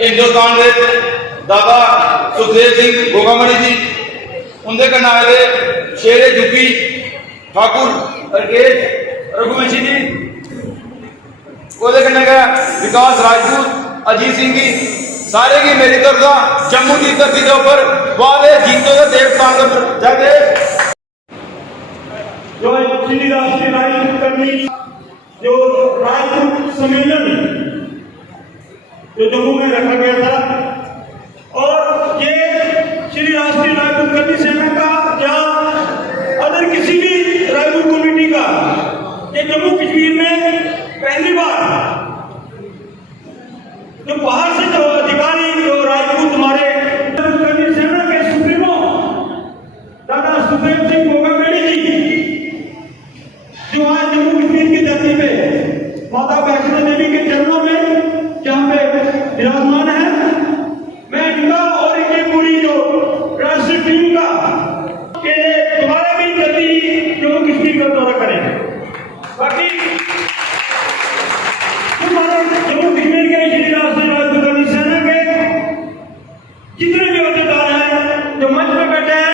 हिंदुस्तान के दादा सुखदेव सिंह गोगामणी जी, उनके कन्नै आए दे शेरे यूपी ठाकुर राकेश रघुवंशी जी, कन्नै गै विकास राजपूत अजीत सिंह जी, सारे की मेरी तरफ जम्मू की धरती के ऊपर वाले जीतो के देवता जय जो श्री राष्ट्रीय राजपूत कर्मी जो राजपूत सम्मेलन जो जम्मू में रखा गया था, और ये श्री राष्ट्रीय राजपूत कर्मी सेना का या अदर किसी भी राजपूत कम्युनिटी का ये जम्मू कश्मीर में पहली बार जो बाहर से जो अधिकारी जो राजपूत हमारे कर्मी सेना के सुप्रीमो दादा सुखदेव सिंह गोगामणी जी जो आज जम्मू कश्मीर की धरती पे माता वैष्णो देवी के चरणों में जहाँ पे विराजमान है, मैं इनका और इनकी पूरी जो राष्ट्रीय टीम का के दोबारा भी जल्दी जम्मू कश्मीर का दौरा करेंगे। बाकी हमारे जम्मू कश्मीर के श्री राष्ट्रीय राजपूत कर्मी सेना के जितने भी अहदेदार हैं जो मंच पे बैठे हैं,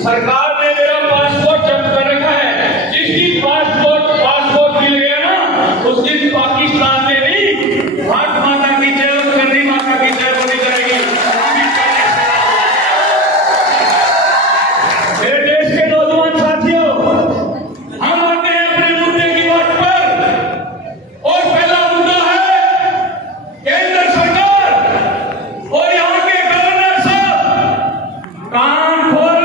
सरकार ने मेरा पासपोर्ट जब्त कर रखा है। जिस दिन पासपोर्ट मिल गया ना, उस दिन पाकिस्तान में भी भारत माता की जय और गंदी माता की जय बोली जाएगी। मेरे देश के नौजवान साथियों, हम आते हैं अपने मुद्दे की बात पर, और पहला मुद्दा है केंद्र सरकार और यहाँ के गवर्नर साहब, कान खोल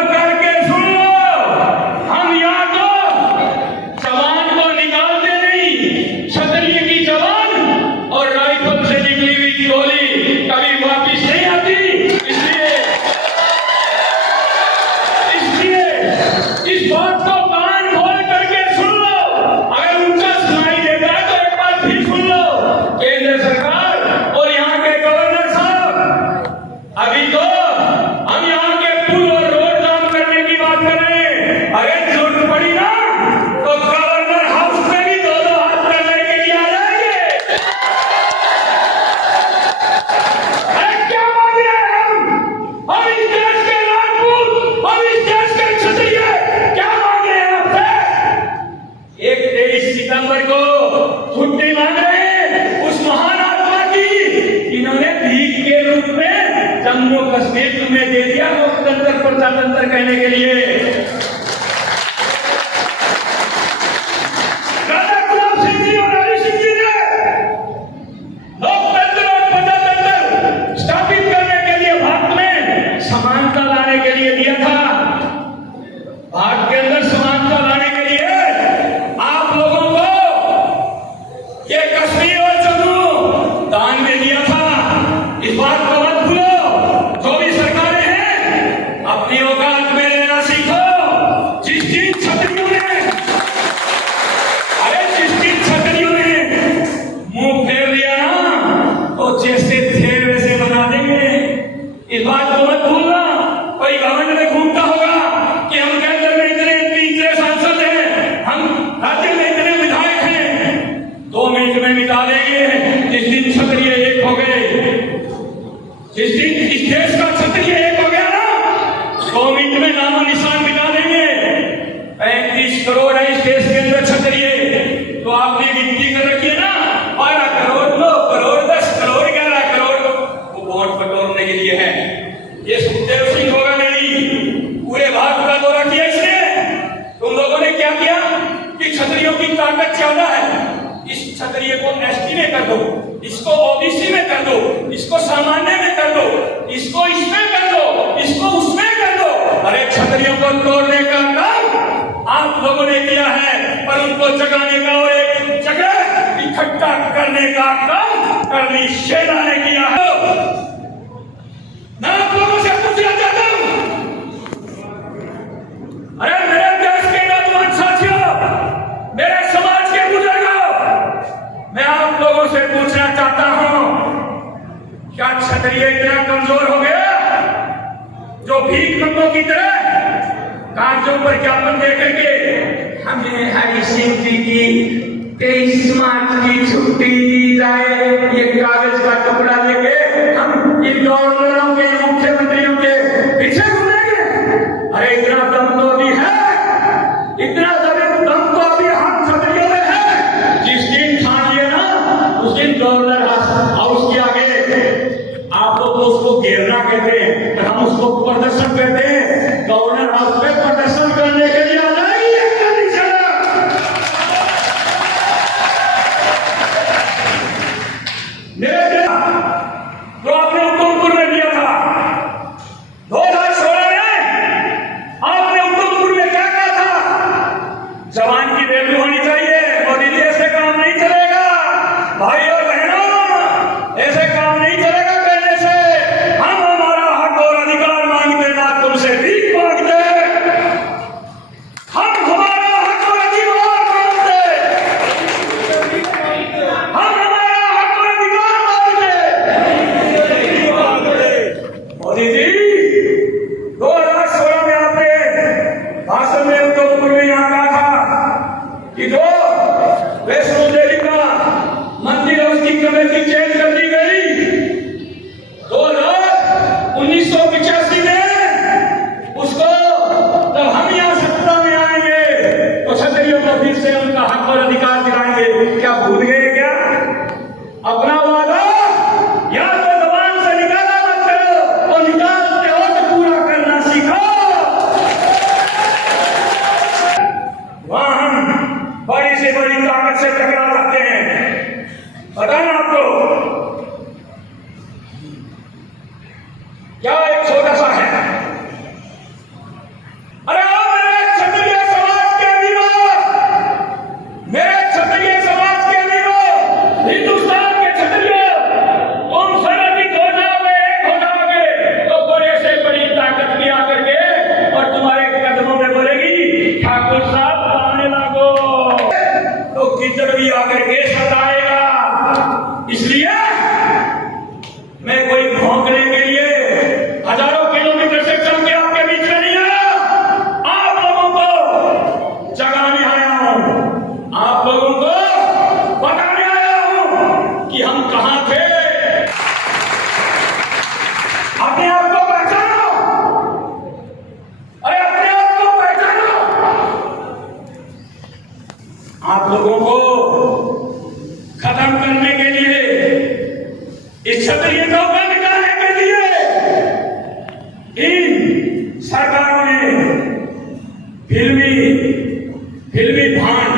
जम्मू कश्मीर तुम्हें दे दिया लोकतंत्र प्रजातंत्र कहने के लिए। इस बात को मत भूलना। कोई गवर्नमेंट में घूमता होगा कि हम केंद्र में इतने एमपी, इतने सांसद हैं, हम राज्य में इतने विधायक हैं, 2 मिनट में मिटा देंगे। जिस दिन क्षत्रिय एक हो गए, जिस दिन इस देश का क्षत्रिय एक हो गया ना, 2 मिनट में नाम निशान मिटा देंगे। 35 करोड़ है इस देश के अंदर क्षत्रिय, तो आपने गिनती कर रखी है ना, 12 करोड़, 9 करोड़, 10 करोड़, 11 करोड़, वो वोट बटोरने के लिए है। ये सुखदेव सिंह होगा नहीं, पूरे भारत का दौरा किया इसने। तुम लोगों ने क्या किया कि क्षत्रियों की ताकत ज्यादा है, इस क्षत्रिय को एसटी में कर दो, इसको ओबीसी में कर दो, इसको सामान्य में कर दो, इसको इसमें कर दो, इसको उसमें कर दो। अरे क्षत्रियों को तोड़ने का काम आप लोगों ने किया है, पर उनको जगाने का और एक जगह इकट्ठा करने का काम करनी सेना ने किया है। मैं आप लोगों से पूछना चाहता हूं, अरे मेरे देश के नौजवान साथियों, मेरे समाज के बुजुर्गों, मैं आप लोगों से पूछना चाहता हूं, क्या क्षत्रिय इतना कमजोर हो गया जो भीख मंगों की तरह कागजों पर ज्ञापन देकर के हमें हरी सिंह जी की 23 मार्च की छुट्टी दी जाए, ये कागज का टुकड़ा लेके हम इन गवर्नरों के, मुख्यमंत्रियों के पीछे घूमेंगे? अरे इतना दम तो अभी है, इतना दम तो अभी हम क्षत्रियों में है। जिस दिन ठान लिए ना, उस दिन गवर्नर हाउस के आगे आप लोग तो उसको घेरना कहते हैं, पर हम उसको प्रदर्शन कहते हैं। गवर्नर हाउस में प्रदर्शन करने के लिए आ जाएगी तो आपने उधमपुर में दिया था 2016 में। आपने उधमपुर में क्या कहा था? जवान की वैल्यू होनी चाहिए, मोदी जी ऐसे काम नहीं चलेगा। भाई और बहनों, ऐसे काम नहीं चलेगा कहने से। हम हमारा हक और अधिकार मांगते, ना तुमसे भीख मांगते। हम हमारा हक और अधिकार मांगते, हम हमारा हक और अधिकार मांगते। मोदी जी 2016 में आपने भाषण में उधमपुर में यहाँ कहा था कि जो वैष्णो देवी का मंदिर है उसकी कमेटी चेंज कर दी गई। 1985 में उसको, जब हम यहाँ सत्ता में आएंगे तो क्षत्रियों को फिर से उनका हक और अधिकार दिलाएंगे। क्या भूल गए क्या अपना वादा? या तो जबान से निकाला मत करो, और निकालते हो तो पूरा करना सीखो। वहां हम बड़ी से बड़ी ताकत से टकरा सकते हैं, पता ना आपको? क्या एक छोटा सा है। अरे आओ मेरे क्षत्रिय समाज के वीरों, मेरे क्षत्रिय समाज के वीरों, हिंदुस्तान के क्षत्रिय, तुम संगठित हो जाओगे, एक हो जाओगे तो बड़े से बड़ी ताकत भी आकर के और तुम्हारे कदमों में बोलेगी, ठाकुर साहब आने लगो, तो किधर भी आकर के सताएगा। इसलिए मैं कोई भौंकने के लिए हजारों किलोमीटर से चल के आपके बीच में नहीं आया। आप लोगों को जगाने आया हूं, आप लोगों को बताने आया हूं कि हम कहां थे। अपने आप को पहचानो, अरे अपने आप को पहचानो। आप लोगों को खत्म करने के लिए, इस क्षत्रियता को निकालने के लिए इन सरकारों ने फिल्मी भांड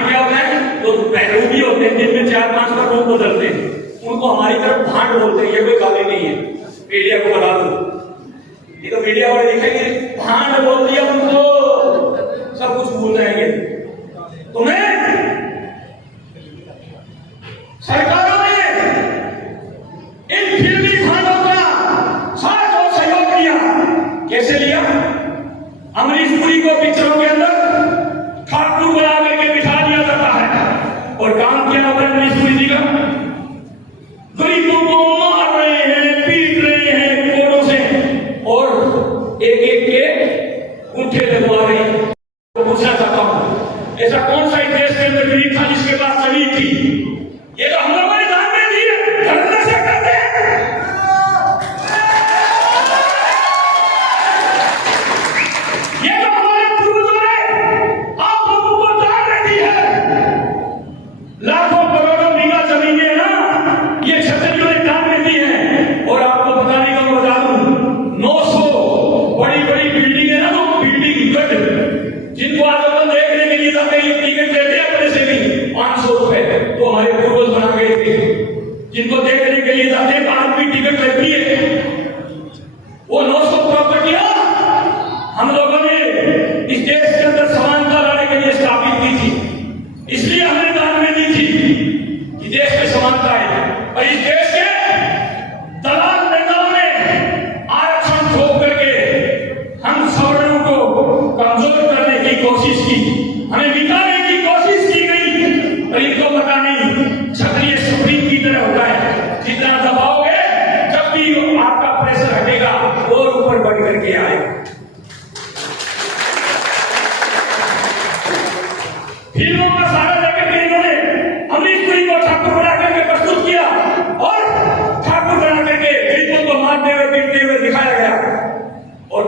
क्या होता है? तो बहरूपी होते हैं जिनमें 4-5 का रूप बदलते हैं, उनको हमारी तरफ भांड बोलते हैं। ये कोई गाली नहीं है, मीडिया को बता दो। ये तो मीडिया वाले दिखेंगे, भांड बोल दिया उनको, सब कुछ भूल जाएंगे। तुम्हें सरकारों ने इन फिल्मी भांडों का साथ और सहयोग लिया। कैसे लिया? अमरीश पुरी को पिक्चरों के अंदर ठाकुर बना करके बिठा दिया जाता है, और काम किया होता है अमरीश पुरी जी का, गरीबों को मार रहे हैं, पीट रहे हैं,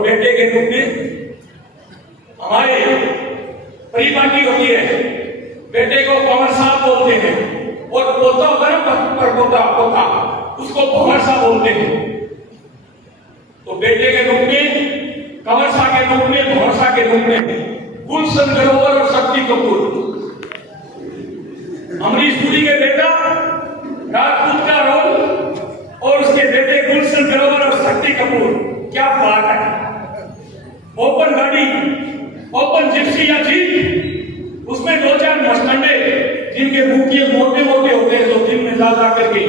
बेटे के रूप में हमारे परिपाटी होती है, बेटे को कंवर साहब बोलते हैं, और पोता होता है परपोता पोता, उसको भंवर साहब बोलते हैं। तो बेटे के रूप में, कंवर साहब के रूप में, भंवर साहब के रूप में गुलशन ग्रोवर और शक्ति कपूर, अमरीश पुरी के बेटा राजपूत का रोल और उसके बेटे गुलशन ग्रोवर और शक्ति कपूर, क्या बात है। ओपन गाड़ी, ओपन जिप्सी या जीप, उसमें 2-4 मस्टंडे जिनके मुंह मोटे मोटे होते हैं, तो दिन में जा करके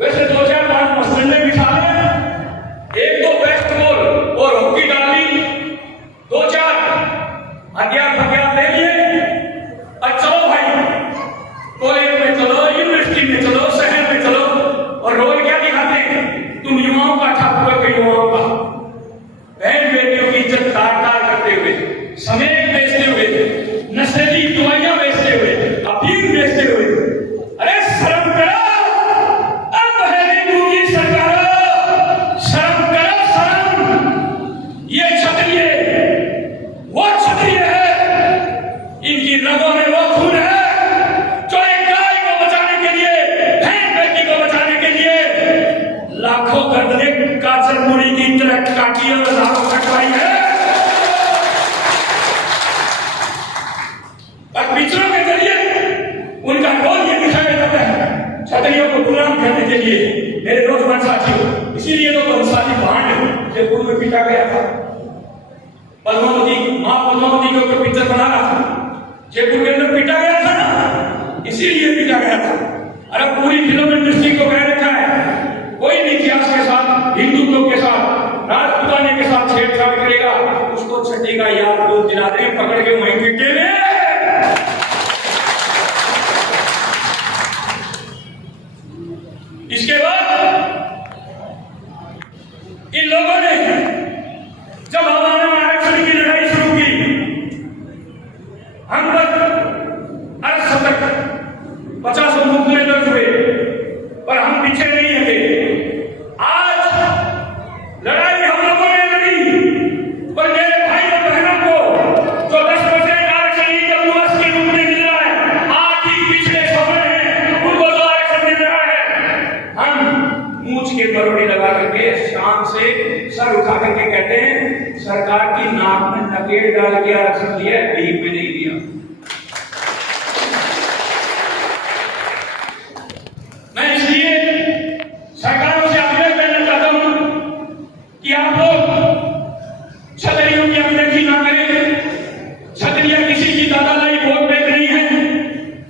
वैसे 2-4 मस्टंडे बिठा ले, 1-2 बेस्टबॉल और हॉकी डाल दी, 2-4 हथियार ले लिए, और चलो भाई कॉलेज में चलो, यूनिवर्सिटी में चलो, शहर में चलो, और रोज क्या दिखाते हैं, तुम युवाओं का ठाकुर के युवाओं का बहन बेटियों की इज्जत तार करते हुए, समेत बेचते हुए, नशेली दवाइयां बेचते हुए, अफीम बेचते हुए। अरे शर्म करो, अब है की सरकार, शर्म करो, शर्म। ये क्षत्रिय वो क्षत्रिय है, इनकी रगों में वो खून है जो एक गाय को बचाने के लिए, बहन बेटी को बचाने के लिए लाखों गर्दने काजल मुड़ी की तरह काटी और हजारों कटवाई है। और पिछड़ों के जरिए उनका रोल ये दिखाया जाता है क्षत्रियों को गुलाम करने के लिए। मेरे नौजवान साथियों, इसीलिए तो बंसाली भांड जयपुर में पीटा गया था, पद्मावती मां पद्मावती के ऊपर पिक्चर बना रहा था, जयपुर के अंदर पीटा गया था ना, इसीलिए पीटा गया था। अरे पूरी फिल्म इंडस्ट्री को कह रखा है, कोई इतिहास के साथ, हिंदुत्व के साथ, राजपुताने के साथ छेड़छाड़ करेगा, उसको छठी का याद दूध दिला देंगे, पकड़ के वहीं पीटेंगे। इसके बाद इन लोगों ने जब हमारे आरक्षण की लड़ाई शुरू की, हम पर अर्ध तक 50 मुकदमे दर्ज हुए, पर हम पीछे नहीं हटे। आज लड़ाई हम लोगों ने लड़ी, पर मेरे भाई और बहनों को जो 10% आरक्षण ईडब्ल्यूएस के रूप में मिल रहा है, आज ही पिछले समय है उनको जो आरक्षण मिल रहा है, हम मूंछ के बरोड़ी लगा करके शान से सर उठा करके कहते हैं, सरकार की नाक में नकेल डाल के आरक्षण दिया, भीख में नहीं दिया। मैं इसलिए सरकारों से आग्रह करना चाहता हूं कि आप लोग क्षत्रियों की अनदेखी ना करें। क्षत्रिय किसी की दादालाई वोट बैंक नहीं है।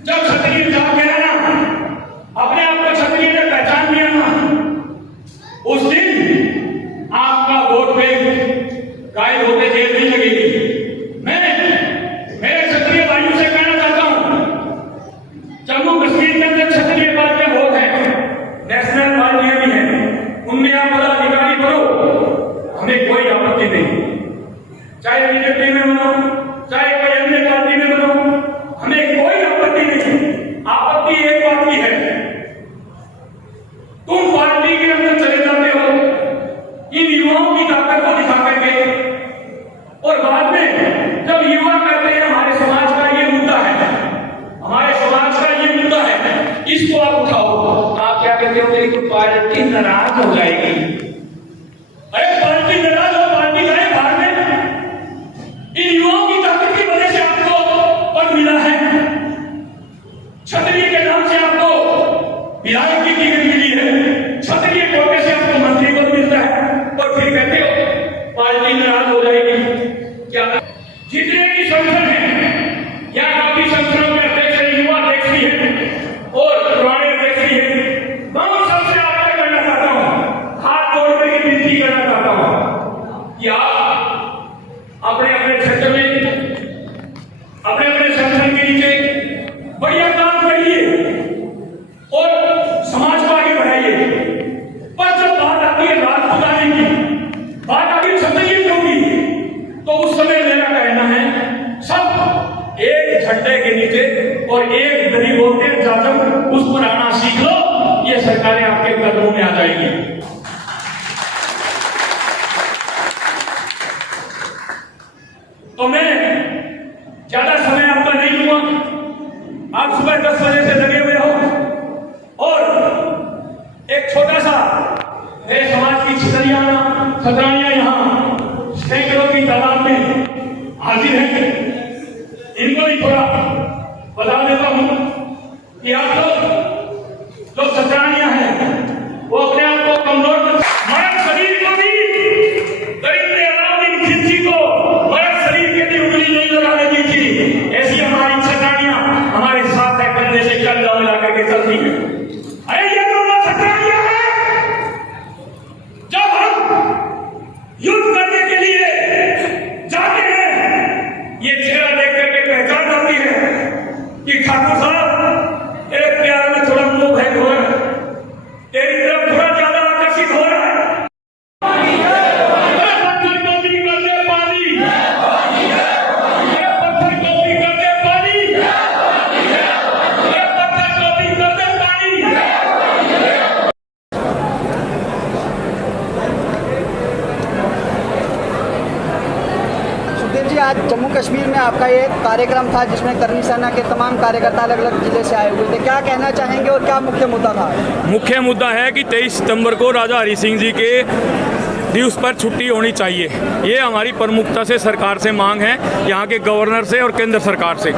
जब क्षत्रिय जाके है ना, अपने आप को क्षत्रिय ने पहचान लिया ना, उस दिन आपका वोट बैंक गायब होते देर नहीं लगेगी। मैं मेरे क्षत्रिय भाइयों से कहना चाहता हूं, जम्मू कश्मीर के अंदर क्षत्रिय पार्टियां बहुत हैं, नेशनल पार्टियां भी हैं, उनमें आप पदाधिकारी बनो, हमें कोई आपत्ति नहीं। चाहे बीजेपी में बनो, चाहे कोई अन्य पार्टी में बनो, हमें कोई आपत्ति नहीं। आपत्ति एक बात की है, तुम पार्टी के अंदर चले जाते हो इन युवाओं की ताकत को दिखा करके, और बाद में जब युवा कहते हैं हमारे समाज का ये मुद्दा है, हमारे समाज का ये मुद्दा है, इसको आप उठाओ, आप क्या कहते हो, मेरी पार्टी नाराज हो जाएगी। अरे पार्टी नाराज हो, पार्टी जाए बाहर में, इन युवाओं की ताकत की वजह से आपको तो मैं ज्यादा समय आपका नहीं लूंगा। आप सुबह 10 बजे से लगे हुए हो और एक छोटा सा मेरे समाज की छतरानियां यहाँ सैकड़ों की तादाद में हाजिर हैं। इनको भी थोड़ा बता देता हूं कि आप लोग जो छतरानियां हैं वो अपने आप को कमजोर मर्द शरीर को भी दरिंदे अलाउद्दीन खिलजी को मर्द शरीर के भी उंगली नहीं लगाने दी थी। ऐसी हमारी छतरानियां हमारे साथ है, कंधे से कंधा मिला करके चलती है। अरे ये तो वो छतरानियां हैं जब हम युद्ध करने के लिए जाते हैं, ये चेहरा देख करके पहचान जाती है कि ठाकुर साहब तेरे प्यार में थोड़ा मोह है, तेरी तरफ थोड़ा ज्यादा आकर्षित हो रहा है। पत्थर को भी कर दे पानी, पत्थर को भी कर दे पानी, पत्थर को भी कर दे पानी। सुखदेव जी, आज जम्मू कश्मीर में आपका ये कार्यक्रम था जिसमें करनी सेना के तमाम कार्यकर्ता अलग अलग जिले से आए हुए थे। क्या कहना चाहेंगे और क्या मुख्य मुद्दा था? मुख्य मुद्दा है कि 23 सितंबर को राजा हरि सिंह जी के दिवस पर छुट्टी होनी चाहिए। ये हमारी प्रमुखता से सरकार से मांग है, यहाँ के गवर्नर से और केंद्र सरकार से।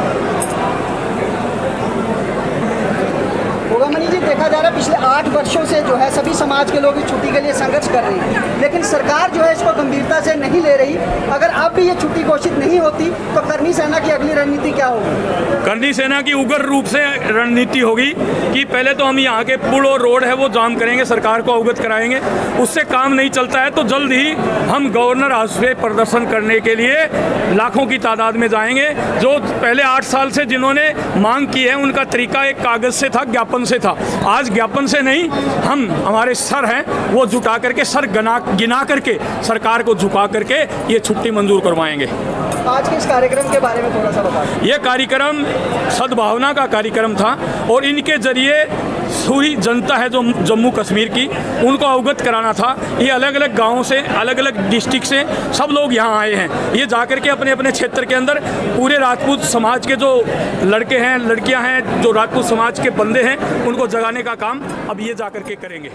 गोगामणि जी, देखा जा रहा है पिछले 8 वर्षों से जो है सभी समाज के लोग इस छुट्टी के लिए संघर्ष कर रहे हैं, लेकिन सरकार जो है इसको गंभीरता से नहीं ले रही। अगर अब भी ये छुट्टी घोषित नहीं होती तो करनी सेना की अगली रणनीति क्या होगी? करनी सेना की उग्र रूप से रणनीति होगी कि पहले तो हम यहाँ के पुल और रोड है वो जाम करेंगे, सरकार को अवगत कराएंगे। उससे काम नहीं चलता है तो जल्द ही हम गवर्नर हाउस पे प्रदर्शन करने के लिए लाखों की तादाद में जाएंगे। जो पहले 8 साल से जिन्होंने मांग की है उनका तरीका एक कागज से था, ज्ञापन से था। आज ज्ञापन से नहीं, हम हमारे सर हैं वो जुटा करके, सर गिना करके सरकार को झुका करके ये छुट्टी मंजूर करवाएंगे। आज के इस कार्यक्रम के बारे में थोड़ा सा बताएं। ये कार्यक्रम सद्भावना का कार्यक्रम था और इनके जरिए पूरी जनता है जो जम्मू कश्मीर की, उनको अवगत कराना था। ये अलग अलग गांवों से, अलग अलग डिस्ट्रिक्ट से सब लोग यहाँ आए हैं। ये जाकर के अपने अपने क्षेत्र के अंदर पूरे राजपूत समाज के जो लड़के हैं, लड़कियां हैं, जो राजपूत समाज के बंदे हैं, उनको जगाने का काम अब ये जाकर के करेंगे।